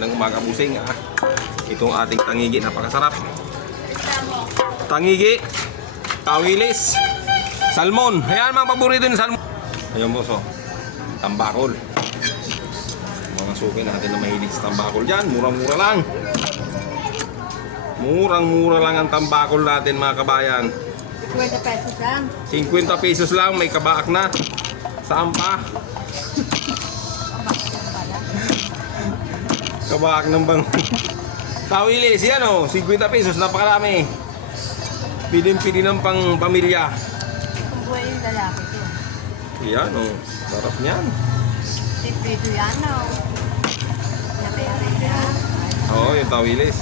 Magandang umaga, busing. Itong ating tangigi, napakasarap. Tangigi, kawilis, salmon. Ayan mga paborito ng salmon. Ayun boss, oh. Tambakol. Mga suki natin na mahilig sa tambakol dyan. Murang-mura lang. Murang-mura lang ang tambakol natin mga kabayan. 50 pesos lang. 50 pesos lang, may kabaak na. Saan pa? Kabaak ng bang. Kawilis, yan o. 50 pesos, napakarami. Pidin-pidin ng pang pamilya. Kung buhay yung lalaki ko. Yan o. Sarap niyan. Prito yan o. Napere yan. Oo, yung tawilis.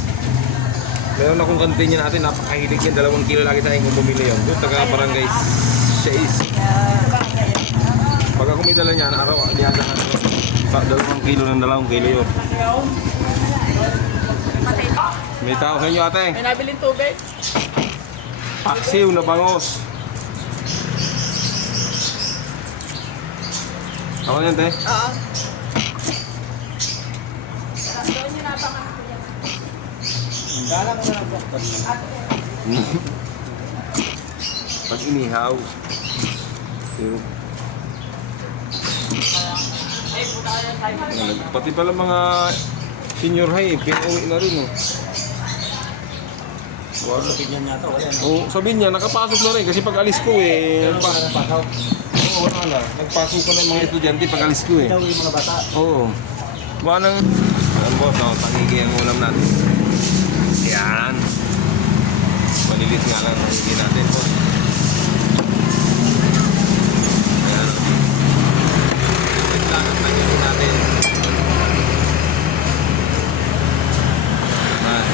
Meron akong kantin natin, napakahilig yan. 2 kilo lagi tayo kung bumili yun. Doon, taga barangay 6. Pag ako may dala niyan, araw, niyada na 2 kilo ng 2 kilo yun. May tao sa inyo ate. May nabiling tubig? Paksiw na bangos. Ako yan, te? Oo. Doon yung nabangan ko yan. Galang mo ng doktor. Pag inihaw. Yung, pati pala mga senior high, pinuwi na rin. Wow. Sabihin niya ito, wala na. Oo, sabihin niya, nakapasok na rin. Kasi pag alis ko Wala na pasaw. Oo, wala na. Nagpasok ko na yung mga estudyante pag alis ko Itaw yung mga bata. Oo. Manang... Ayan boss, tangigi ang ulam natin. Yan. Malilit nga lang tangigi natin boss. Ayan. Malilit lang ang tangigi natin. Ayan.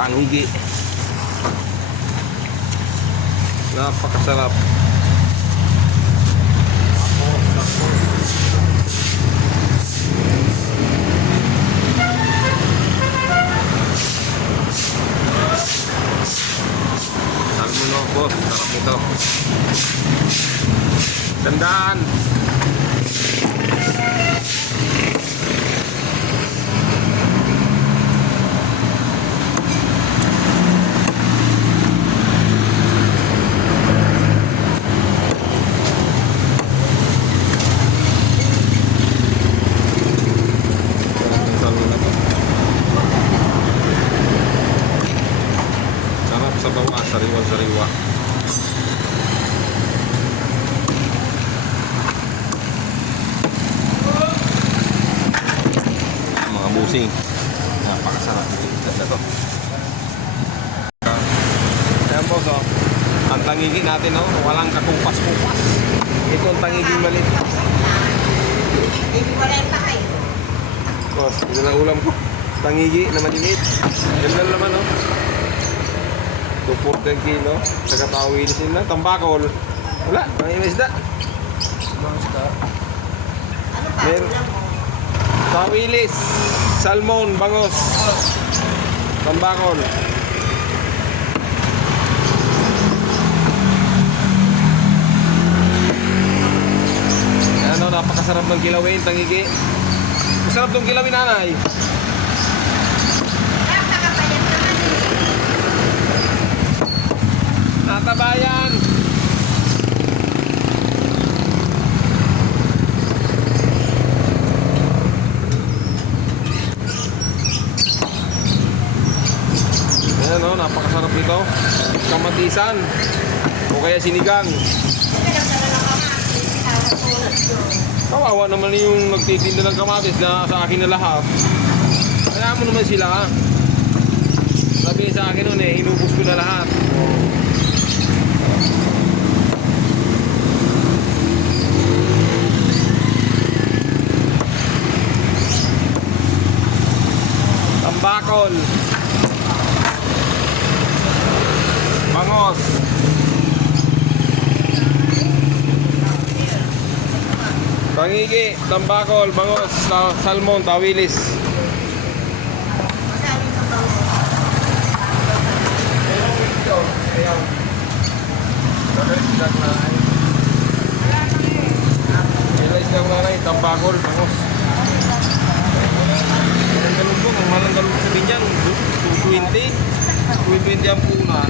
Tangigi. Napakasarap. Sabi mo no, boss, sarap nito. Tandaan. Sarap sa bawa, sariwa-sariwa. Mga busing. Napakasarap. Ganda to. Ayan boss, oh. Ang tangigi natin, oh, walang kakumpas-kumpas. Ito ang tangigi malit. Boss, ito lang ulam ko. Tangigi na maliliit. Ganda naman, oh. 240 kilo. Saka tawilis nila. Tambakol. Wala. Mga isda. Meron. Tawilis. Salmon. Bangos. Tambakol. Ano, napakasarap ng kilawin. Tangigi. Masarap tong kilawin, nanay. Natabayan. Ayan o, napakasarap nito. Kamatisan o kaya sinigang. Kawawa naman yung nagtitinda ng kamatis na sa akin na lahat. Kaya mo naman sila. Sabi sa akin noon inubos ko na lahat. tambakol. Bangos. Tangigi, tambakol, bangos, salmon, tawilis. Tambakol, bangos. Ang ganun po, ang malang galong sabihin dyan, 220. 220 ang puna.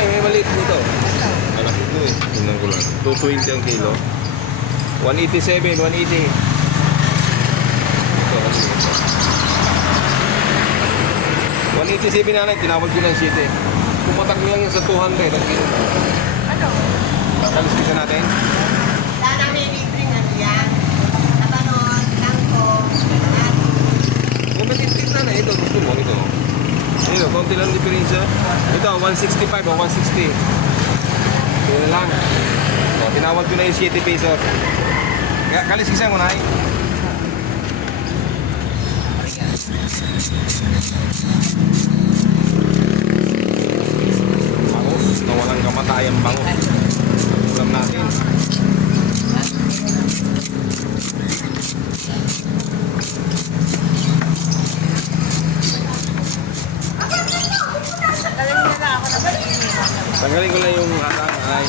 May maliit dito. Malaki ito eh. Tingnan ko lang. 220 ang kilo. 187, 180. Ito, 187 na lang, tinawag ko ng 7. Pumatak mo lang yun sa 200 ang kilo. Ano? Kakalispisan natin. Sana may libre na yan. Tabanon, langko, Kung matitip na ito, gusto mo ito. Ito, konti lang diferensya. Ito, 165 o 160. Ito na lang. So, tinawag ko na yung 7 pesos. Kaliskisan ko na eh. Bangus, na walang kamatayang bangus. Ulam natin. Tanggalin ko na yung hatang ay.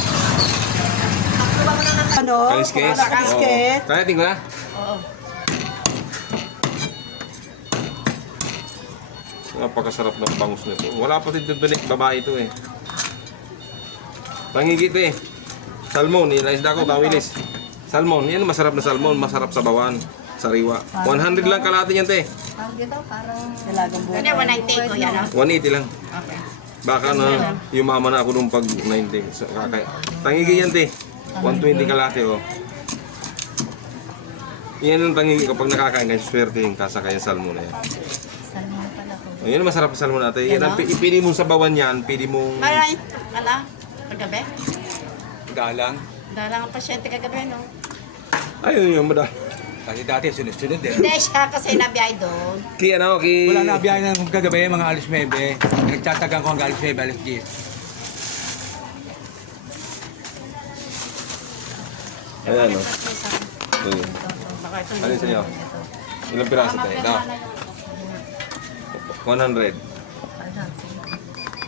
Ano? Kaliskes? Kaliskes. Kaya tingko na? Oo. Napakasarap ng bangus nito. Wala pa dito doon babae ito eh. Pangigit eh. Salmon, yun ang isda ko, tawilis. Salmon, yan masarap na salmon, masarap sa bawan, sariwa. 100 lang kalahati yan te. Ang dito, parang dalagang buhay. Ano, 190 ko yan, 180 lang. Okay. Baka na yumama na ako nung pag 90. So, tangigi yan te. 120 kalahati oh. Yan ang tangigi ko pag nakakain ka, swerte yung kasakay yung salmon na yan. Salmon pala ko. Ayun, masarap sa salmon natin. Yan ang pili mong sabawan yan, pili mong... Maraming, ala, kagabi? Galang. Dalang ang pasyente kagabi, no? Ayun yung mada. Kasi dati sunod-sunod eh. Hindi siya kasi nabiyay doon. Ki ano, ki... Wala na biyahe ng kagabi, mga alis 9. Nagtatagang ko hanggang alis 9, alis 10. Ayan o. Ayun. Baka ito Alin sa'yo? Ilang piraso tayo? Ito. 100.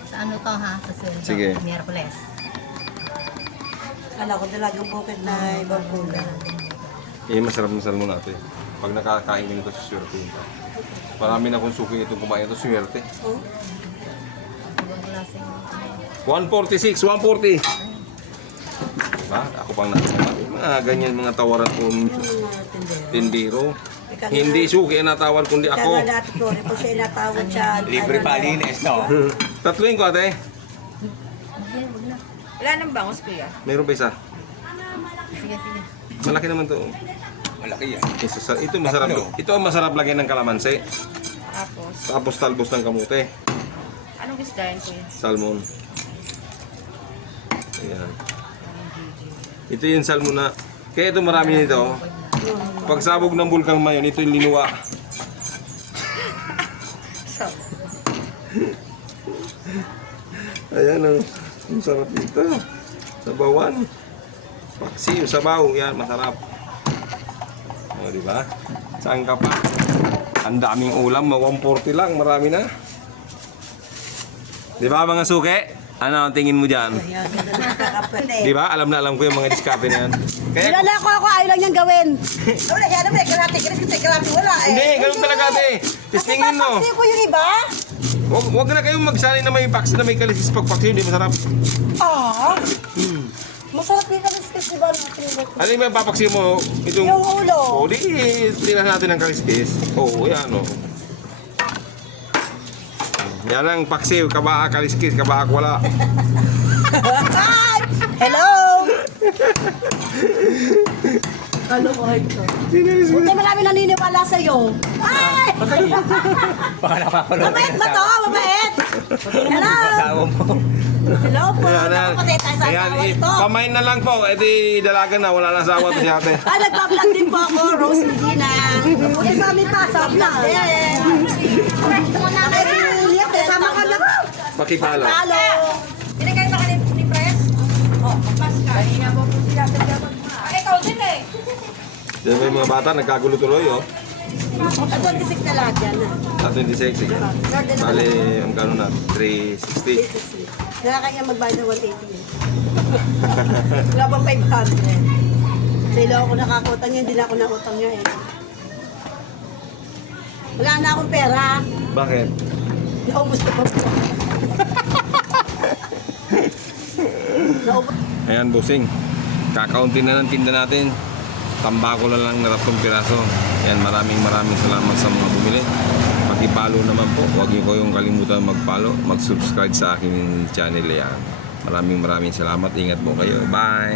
Sa ano to ha? Sa Sweldo. Sige. Miyerkules. Kala ko dalagang bukid na ibang kulay. Eh, masarap na salmon natin. Pag nakakain nito, swerte yun. Marami na kung suking itong kumain ito, swerte. Ibang klaseng 146, 140. Diba? Ako pang nakakamain. Mga ganyan mga tawaran kong tindero. Hindi suki ang natawad kundi ako. dati ko, po siya natawad sa... Libre palinis, no? Tatluin ko ate. Wala nang bangus, kuya. Mayroon pa isa. Sige, sige. Malaki naman to. Malaki yan. Ito masarap. Tatlo. Ito ang masarap lagyan ng kalamansi. Tapos, Tapos talbos ng kamote. anong isda yun, kuya? Salmon. Ayan. Ito yung salmon na. Kaya ito marami nito. Pagsabog ng bulkang mayon, ito yung linuwa. So, Ayan o. Ang sarap dito. Sabawan. Paksiw, sabaw. Yan, masarap. O, diba? Saan ka pa? Ang daming ulam. 140 lang. Marami na. Diba mga suke? Ano ang tingin mo dyan? Diba? Alam na alam ko yung mga diskarte na yan. Kaya, Kilala ko ako, ayaw lang niyang gawin. Wala, yan naman, karate, wala eh. hindi, ganun talaga ate. Testingin mo. Kasi ko yung iba. Huwag na kayong magsanay na may paksi na may kalisis pagpaksi. Hindi masarap. Ah, masarap yung kaliskis, di ba? Ano yung papaksi mo? Itong... Yung ulo. O, di, tinan natin ang kaliskis. Oo, yan o. Yan ang paksiw, kabaa kaliskis, kabaa wala. Hi! Hello! Kalokohan ko. Buti marami naniniwala sa'yo. Ay! Baka napapanood Mabait ba to? Mabait! Hello! Asawa mo. Hello po. Ayan, ayan. Nakapatay tayo sa Ayan, asawa ito. pamain na lang po. Eh di dalaga na, wala na asawa to si ate. Ay, nagpa-vlog din po ako, Rose Medina. Buti sa amin pa, sa vlog din. Nakikiliyak, kasama ka na. Pakipalo. Halo. Binigay sa kanil ni Press? Oh, mas ka. Kanina mo po sila. Ikaw din eh. Diyan may mga bata, nagkagulo tuloy, oh. At 26 na lahat yan. Sa 26, sige. Bale, ang gano'n na, 360. Kaya kanya magbayad ng 180. Wala bang 500? Dahil ako nakakutang niya, hindi na ako nakutang niya eh. Wala na akong pera. Bakit? Naubos ko pa po. Naubos. Ayan, busing. Kakaunti na ng tinda natin. Tambako na lang na 3 piraso. Ayan, maraming salamat sa mga bumili. Paki-follow naman po. Huwag niyo kayong kalimutan mag-follow, mag-subscribe sa aking channel. Ayan. Maraming salamat. Ingat po kayo. Bye!